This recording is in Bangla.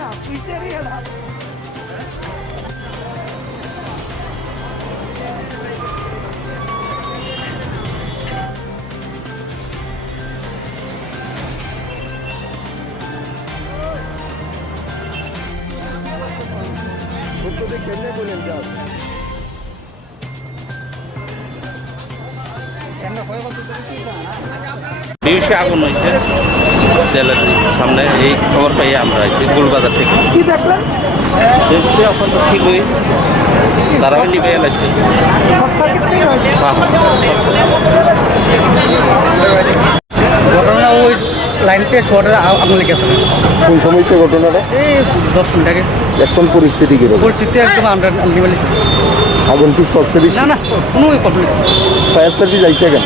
না পুলিশেরই এটা ডিউসে আগুন হয়েছে তেলের সামনে, এই খবর পাই আমরা আছি গোলবাজার থেকে। কি দেখলেন? দেখছি এখন তো ঠিকই, তারা নিবে এলাইছে। শর্ট সার্কিট থেকে হয়েছে। ঘটনা ওই লাইনতে শর্টে আগুন লেগেছে। কোন সময় হচ্ছে ঘটনাটা? এই 10 মিনিট আগে। এখন পরিস্থিতি কিরকম? পরিস্থিতি একদম আমরা নিবেল। আগুন কি শর্ট সার্ভিস? না না কোনো প্রবলেম নেই। ফায়ার সার্ভিস আইসে কেন?